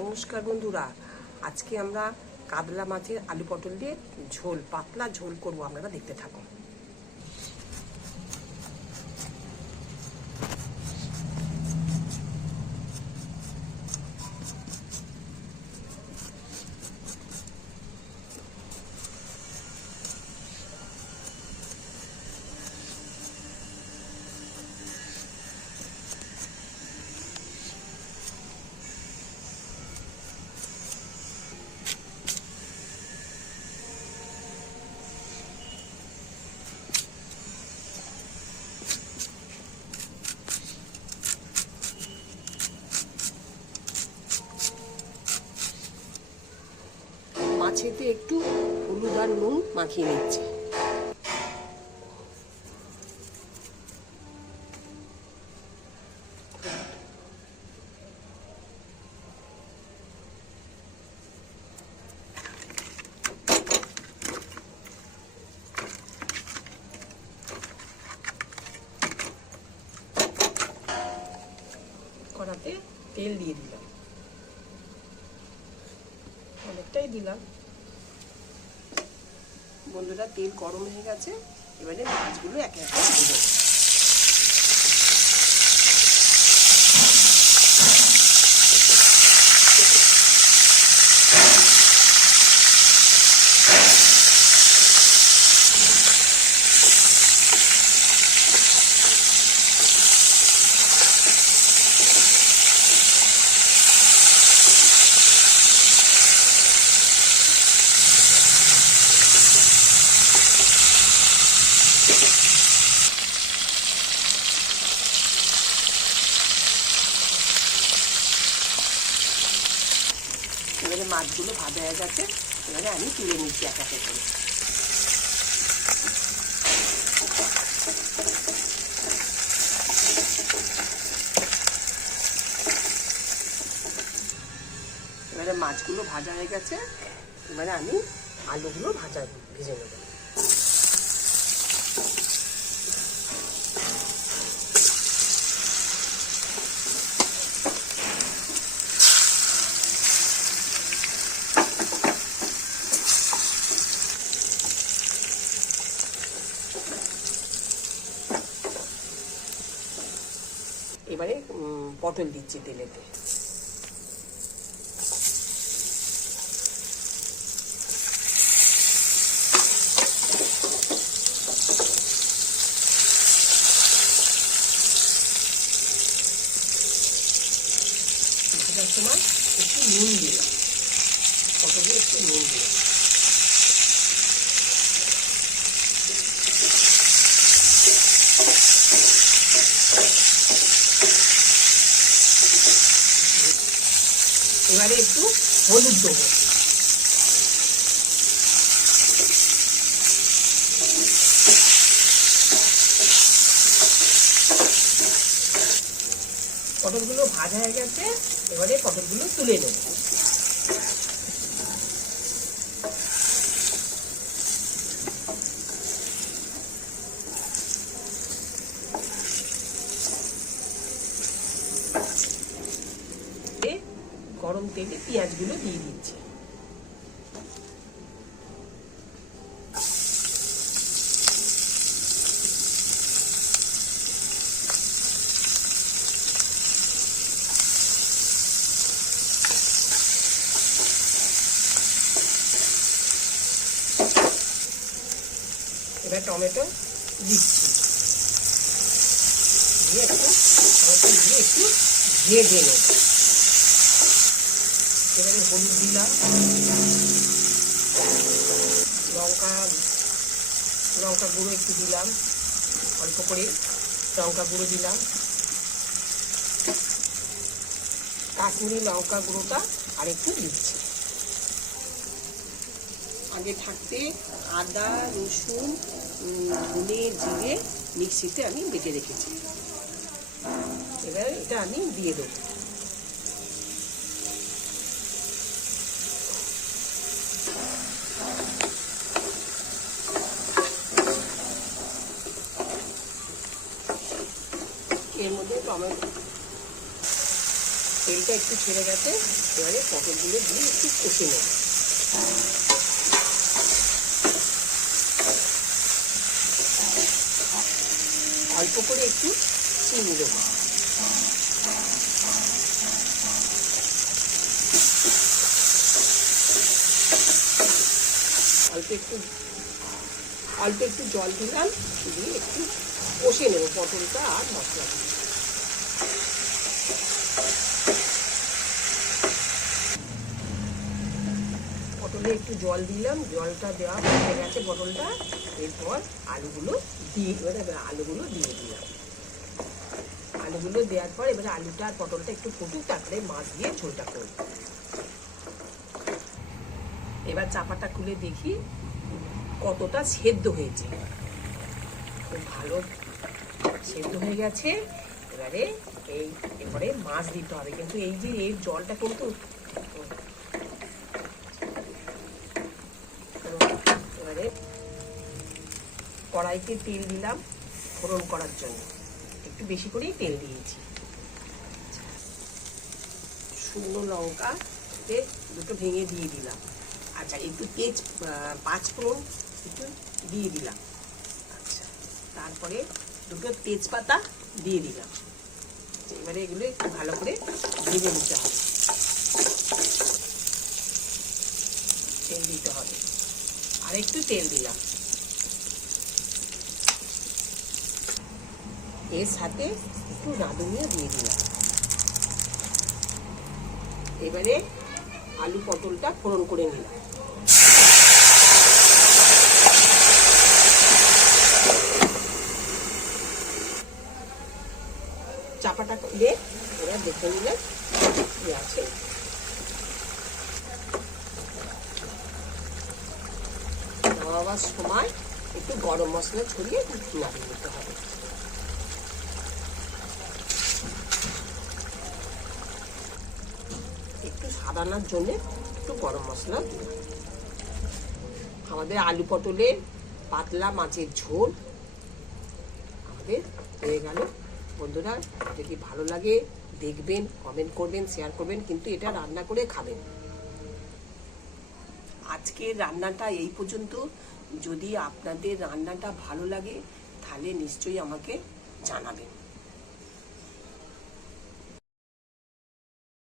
নমস্কার বন্ধুরা, আজকে আমরা কাতলা মাছের আলু পটল দিয়ে ঝোল, পাতলা ঝোল করবো। আপনারা দেখতে থাকুন। মাছেতে একটু হলুদ আর নুন মাখিয়ে নিচ্ছে। কড়াতে তেল দিয়ে দিলাম, অনেকটাই দিলাম। বন্ধুরা, তেল গরম হয়ে গেছে, এবারে মাছগুলো একে একে দেবো। এবারে মাছগুলো ভাজা হয়ে গেছে, এবারে আমি তুলে নিচ্ছি এক একে করে। এবারে মাছগুলো ভাজা হয়ে গেছে, এবারে আমি আলুগুলো ভেজে নেব। এবারে পটল দিচ্ছি তেলেতে। ভাজার সময় একটু নুন দিলাম, পটলে একটু নুন দিলাম। এবারে একটু হলুদ দেবো। পটলগুলো ভাজা হয়ে গেছে, এবারে পটলগুলো তুলে নেব। গরম তেলে পেঁয়াজগুলো দিয়ে দিচ্ছি। এবার টমেটো দিচ্ছি, দিয়ে একটু ভেজে নেব। এবারে হলুদ দিলাম, লঙ্কা গুঁড়ো একটু দিলাম, অল্প করে লঙ্কা গুঁড়ো দিলাম। কাশ্মীরি লঙ্কা গুঁড়োটা আর একটু দিচ্ছি। আগে থাকতে আদা, রসুন, ধনে, জিরে মিক্সিতে আমি বেটে রেখেছি। এবার এটা আমি দিয়ে দেবো। এর মধ্যে তেলটা তেলটা একটু ছেড়ে গেছে, এবারে পটলগুলো দিয়ে একটু কষে নেব। অল্প করে একটু চিনি দেবো। অল্প একটু জল দিলাম, দিয়ে একটু কষে নেব পটলটা আর মশলা। পটলে একটু জল দিলাম, জলটা দেওয়া হয়ে গেছে পটলটা। এরপর আলুগুলো দিয়ে দিলাম। আলুগুলো দেওয়ার পর এবারে আলুটা আর পটলটা একটু ফুটুক, তারপরে মাছ দিয়ে ঝোলটা করব। এবার চাপাটা খুলে দেখি কতটা সেদ্ধ হয়েছে। খুব ভালো সেদ্ধ হয়ে গেছে। এবারে মাছ দিতে হবে, কিন্তু এই যে এর জলটা কিন্তু এবারে কড়াইতে তেল দিলাম ফোড়ন করার জন্য, একটু বেশি করেই তেল দিয়েছি। শুকনো লঙ্কা দুটো ভেঙে দিয়ে দিলাম। আচ্ছা, একটু পাঁচ ফোড়ন একটু দিয়ে দিলাম। আচ্ছা, তারপরে দুটো তেজপাতা দিয়ে দিলাম। এবারে এগুলো একটু ভালো করে ভেজে নিতে হবে, তেল দিতে হবে। আর একটু তেল দিলাম। এর সাথে একটু রাঁধুনিও দিয়ে দিলাম। এবারে আলু পটলটা ফোড়ন করে নিলাম। চাপাটা খুলে এবার দেখে নিলাম কি আছে। নামাবার সময় একটু গরম মশলা ছড়িয়ে নামিয়ে নিতে হবে। একটু সাদানার জন্য একটু গরম মশলা দিলাম। আমাদের আলু পটলের পাতলা মাছের ঝোল আমাদের হয়ে গেল। বন্ধুরা, যদি ভালো লাগে দেখবেন, কমেন্ট করবেন, শেয়ার করবেন, কিন্তু এটা রান্না করে খাবেন। আজকের রান্নাটা এই পর্যন্ত। যদি আপনাদের রান্নাটা ভালো লাগে তাহলে নিশ্চয়ই আমাকে জানাবেন।